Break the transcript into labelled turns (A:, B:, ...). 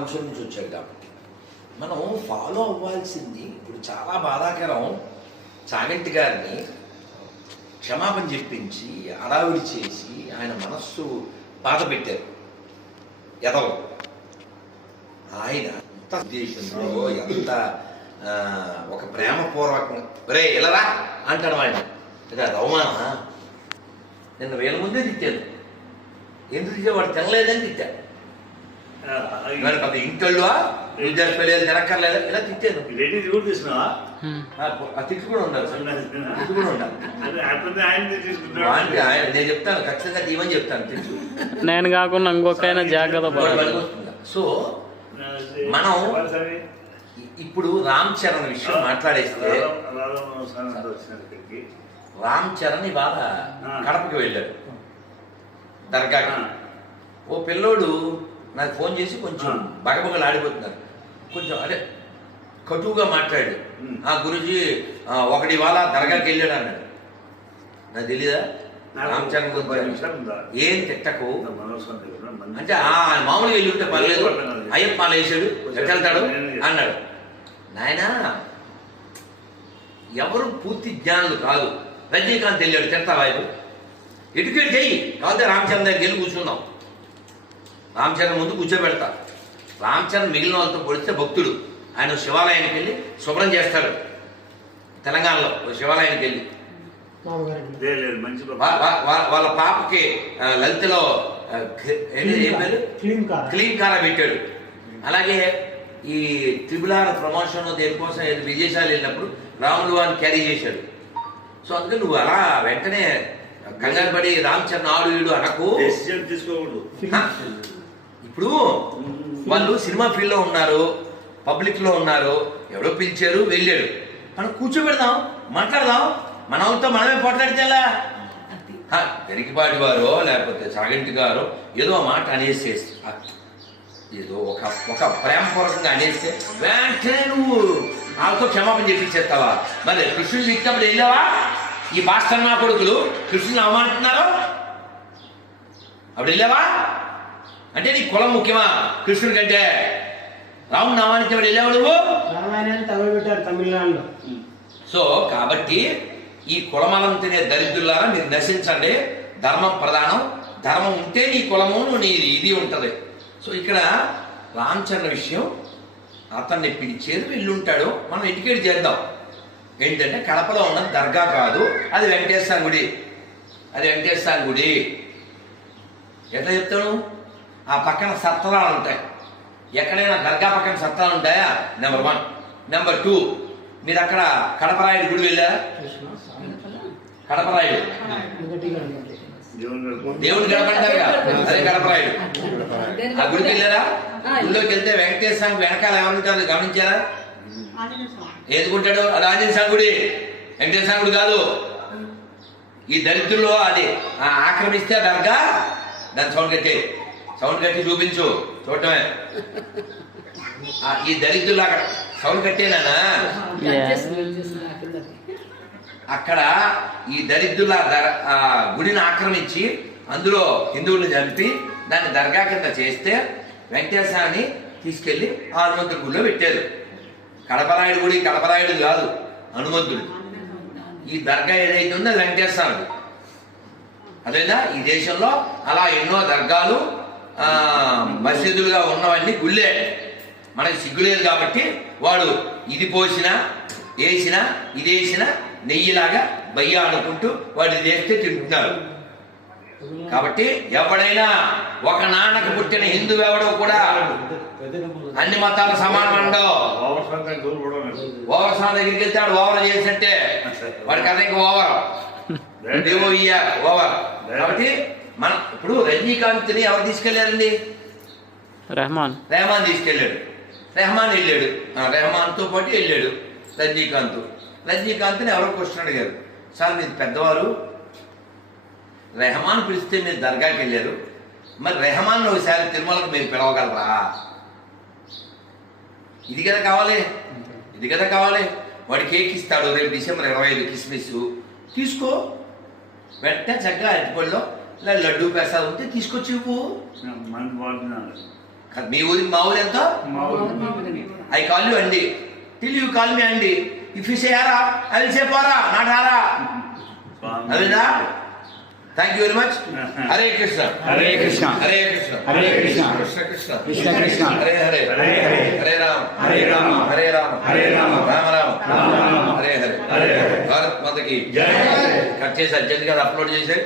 A: అంశం నుంచి వచ్చాడు కాబట్టి. మనం ఫాలో అవ్వాల్సింది ఇప్పుడు చాలా బాధాకరం. చాగంటి గారిని క్షమాపణ చెప్పించి అడావిడి చేసి ఆయన మనస్సు బాధ పెట్టారు ఎదవ ఆయన ఎంత ఉద్దేశంలో ఎంత ఆ, ఒక ప్రేమపూర్వకంగా రే ఇలారా అంటాడు ఆయన. ఇది అది అవమానమా? నిన్న వేల ముందే తిట్టాను. ఎందుకు తిట్టా వాడు తినలేదని మరి పెద్ద ఇంటోళ్ళువా విద్యార్థి పెళ్ళి తినక్కర్లేదా ఇలా తిట్టాను
B: రెడీ కూడా తీసుకున్నావా
A: తిట్టు కూడా ఉండాలి తిట్టు కూడా ఉండాలి. నేను చెప్తాను ఖచ్చితంగా తీయమని చెప్తాను తిట్టు
C: నేను కాకుండా ఇంకొకైనా జాగ్రత్త?
A: సో మనం ఇప్పుడు రామ్ చరణ్ విషయం మాట్లాడేస్తే రామ్ చరణ్ ఇవాళ. కడపకి వెళ్ళాడు. దర్గాకి. ఓ పిల్లోడు నాకు ఫోన్ చేసి కొంచెం. బగబగలు ఆడిపోతున్నారు. కొంచెం అదే కటువుగా మాట్లాడు. ఆ గురుజీ ఒకటి ఇవాళ దర్గాకి వెళ్ళాడు అన్నాడు. నాకు తెలీదా? ఏం తిట్టకు? అంటే మామూలుగా వెళ్ళి ఉంటే పర్లేదు. అయ్యప్ప వేసాడు ఎట్లా వెళ్తాడు? అన్నాడు. నాయనా ఎవరు పూర్తి జ్ఞానులు కాదు. రజనీకాంత్ వెళ్ళాడు తిడతా వైపు ఎడ్యుకేట్ చెయ్యి. కాకపోతే రామచంద్ర దగ్గరికి వెళ్ళి కూర్చుందాం. రామచంద్ర ముందు కూర్చోబెడతా. రామచంద్ర మిగిలిన వాళ్ళతో పొడిస్తే భక్తుడు. ఆయన శివాలయానికి వెళ్ళి శుభ్రం చేస్తాడు. తెలంగాణలో శివాలయానికి వెళ్ళి.
B: లేదు లేదు మంచి
A: వా- వా- వా- వాళ్ళ పాపకి లలితలో
D: క్లీన్ కార్?
A: క్లీన్ కారా? పెట్టాడు. అలాగే ఈ ట్రిపుల్ ఆర్ ప్రమోషన్ దేనికోసం ఏదో విదేశాలు వెళ్ళినప్పుడు రాములు అని క్యారీ చేశాడు. సో అందుకే నువ్వు అలా వెంటనే కంగారు పడి రామ్ చరణ్ ఆడు ఈడు అనకు.
B: డెసిషన్ తీసుకోకూడదు?
A: ఇప్పుడు వాళ్ళు సినిమా ఫీల్డ్లో ఉన్నారు పబ్లిక్లో ఉన్నారు ఎవడో పిలిచారు వెళ్ళాడు మనం కూర్చోబెడదాం మాట్లాడదాం మన వాళ్ళతో మనమే పోట్లాడితేలా? పెరిగిపాటి వారో లేకపోతే సాగంటి గారో ఏదో మాట అనేసేసి ఏదో ఒక ఒక ప్రేమపూర్వకంగా అనేస్తే వెంటనే నువ్వు వాళ్ళతో క్షమాపణ చెప్పించేస్తావా మరి కృష్ణుని విక్టప్పుడు వెళ్ళావా ఈ పాస్టర్ నా కొడుకులు కృష్ణుని అవమానిస్తున్నారు? అప్పుడు వెళ్ళావా అంటే నీ కులం ముఖ్యమా? కృష్ణుడి కంటే. రాముడు నామానికి వెళ్ళావు నువ్వు?
D: తమిళ పెట్టారు తమిళనాడులో.
A: సో కాబట్టి ఈ కులమలం తినే దరిద్రులారా మీరు నశించండి ధర్మం ప్రధానం. ధర్మం ఉంటే నీ కులము నీ ఇది ఉంటది. సో ఇక్కడ రామచంద్ర విషయం అతన్ని పిలిచేది వెళ్ళుంటాడు. మనం ఎడ్యుకేట్ చేద్దాం. ఏంటంటే కడపలో ఉన్న దర్గా కాదు. అది వెంకటేశ్వర గుడి. అది వెంకటేశ్వర గుడి. ఎట్లా చెప్తాను ఆ పక్కన సత్రాలు ఉంటాయి. ఎక్కడైనా దర్గా పక్కన సత్రాలు ఉంటాయా? నెంబర్ వన్ నెంబర్ టూ మీరు అక్కడ కడపరాయుడు గుడి వెళ్ళారా? కడపరాయుడు. దేవుడు కనపడతారుగా అదే కడపరాయుడు. ఆ గుడికి వెళ్ళారా? గుడిలోకి వెళ్తే వెంకటేశ్వర స్వామి వెనకాల ఎవరుంటారు గమనించారా? ఏదుకుంటాడు? అది ఆంజనేయ స్వామి గుడి. వెంకటేశ్వర స్వామి గుడి కాదు. ఈ దరిద్రుల్లో అది. ఆక్రమిస్తే దర్గా దాని సౌండ్ కట్టి సౌండ్ కట్టి చూపించు. చూడటమే. ఈ దరిద్రులు అక్కడ సౌండ్ కట్టేనా అక్కడ ఈ దరిద్రుల ఆ గుడిని ఆక్రమించి అందులో హిందువుల్ని చంపి దాన్ని దర్గా కింద చేస్తే వెంకటేశ్వరాన్ని తీసుకెళ్ళి ఆ హనుమంతుడి గుడిలో పెట్టారు. కడపరాయుడు గుడి కడపరాయుడు కాదు హనుమంతుడు. ఈ దర్గా ఏదైతే ఉందో వెంకటేశ్వరుడు అదేనా? ఈ దేశంలో అలా ఎన్నో దర్గాలు మసీదులుగా ఉన్నవన్నీ గుళ్ళే. మనకి సిగ్గులేదు కాబట్టి వాడు ఇది పోసినా వేసినా ఇది వేసినా నెయ్యిలాగా బయ్య అనుకుంటూ వాడు వేస్తే తింటున్నారు కాబట్టి ఎవడైనా ఒక నాన్నకు పుట్టిన హిందూ ఎవడో కూడా అన్ని మతాలు సమానం ఉండవు
B: ఓవర్
A: సార్ దగ్గరికి వెళ్తే వాడు ఓవర్ చేసినట్టే. వాడికి అదే ఓవర్. ఓవర్. కాబట్టి మన ఇప్పుడు రజనీకాంత్ని ఎవరు తీసుకెళ్ళారండి?
C: రెహమాన్.
A: రెహమాన్ తీసుకెళ్ళాడు. రెహమాన్ వెళ్ళాడు. రెహమాన్తో పాటు వెళ్ళాడు రజనీకాంత్. రజనీకాంత్ని ఎవరో క్వశ్చన్ అడిగారు. సార్ మీరు పెద్దవారు. రెహమాన్ పిలిస్తే మీరు దర్గాకి వెళ్ళారు. మరి రెహమాన్ ఒకసారి తిరుమలకు మీరు పిలవగలరా? ఇది కదా కావాలి. ఇది కదా కావాలి. వాడు కేక్ ఇస్తాడు రేపు డిసెంబర్ ఇరవై ఐదు కిస్మిస్ తీసుకో. వెంటనే చక్కగా అరటిపళ్ళలో ఇలా లడ్డూ పెసాలు ఉంటే తీసుకొచ్చి ఇవ్వు మీ ఊరి మా ఊరు ఎంతో. ఐ కాల్ యూ అండి టిల్ యూ కాల్ మీ అండి ఇఫ్ యూ సేయారా ఐ విల్ సే పోరా నాట్ హారా
B: స్వామి.
A: అదేనా thank you very much Hare Krishna
E: Hare Krishna.
A: Hare Krishna
E: Hare Krishna.
A: Krishna Krishna
E: Krishna Krishna.
A: Hare Hare
B: Hare Hare.
A: Hare Rama
E: Hare Rama.
A: Hare Rama
E: Hare Rama.
A: Rama Rama
E: Rama Rama.
A: Hare Hare
B: Hare Hare.
A: Bharat మాతకి
B: జై.
A: Cut చేసి అర్జెంట్గా upload చేసి